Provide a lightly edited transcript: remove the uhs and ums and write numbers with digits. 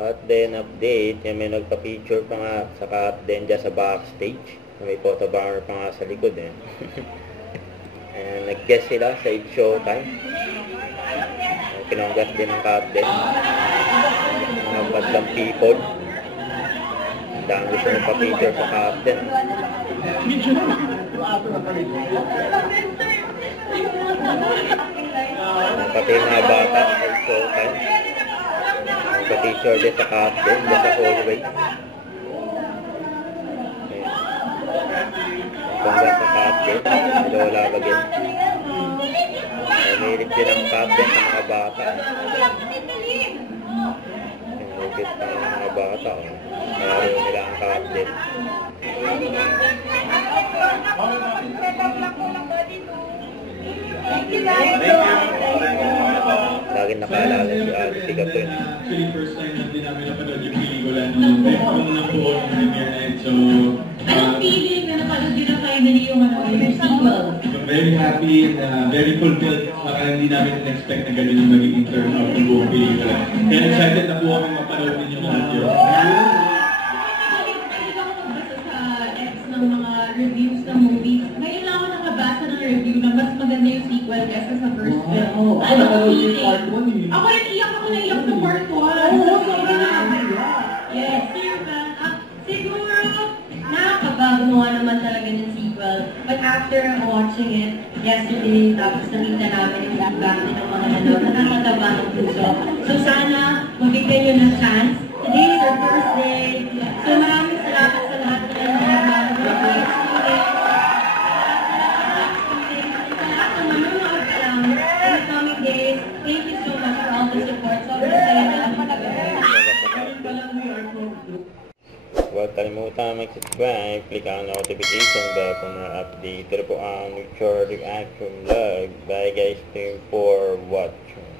Cut din update, yung may nagpa-picture pa nga sa cut din dyan sa backstage. May photo banner pa nga sa likod eh. And nag-guest sila sa It's Showtime. Pinonggas din ng cut din. Mga badlang people. Dahil gusto nagpa-picture sa cut din. Pati mga bata sa It's Showtime. Nagpa-picture din sa cut din, dyan sa hallway. Congrats sa captain, Lola Bagin. Umilit din ang captain sa mga bata. Umilit pa ng mga bata. Naro nila ang captain. Lagi nakaalala si Ali Tigapin. Actually, first time natin namin napanood yung pelikula nung nabuo ng premiere. So, anong feeling na napanood din ang finally yung sequel? I'm very happy and very fulfilled. Baka hindi namin in-expect na ganun yung magiging turn out ng buong pelikula. Kaya excited na po kami mapanood din yung lahat yun. Ng mga reviews ng movies. Ngayon lang ako nakabasa ng review na mas maganda yung sequel kesa sa first film. Ano ang feeling? Ako rin iyak ako na iyak sa part 1. Sobrang nakakaya. Yes, siguro nakakabago mo naman talaga ng sequel. But after watching it yesterday, tapos nakita namin yung feedback din ng mga nanood, nakakataba ng puso. So sana mabigyan nyo ng chance. Today is our first day. So maraming salamat sa lahat ng thank you so much for all the support. Sobrang saya na lang Huwag kalimutan mag-subscribe, click ang notification bell for more update. Ito po ang Mature Reaction Vlog. Bye guys, thank you for watching.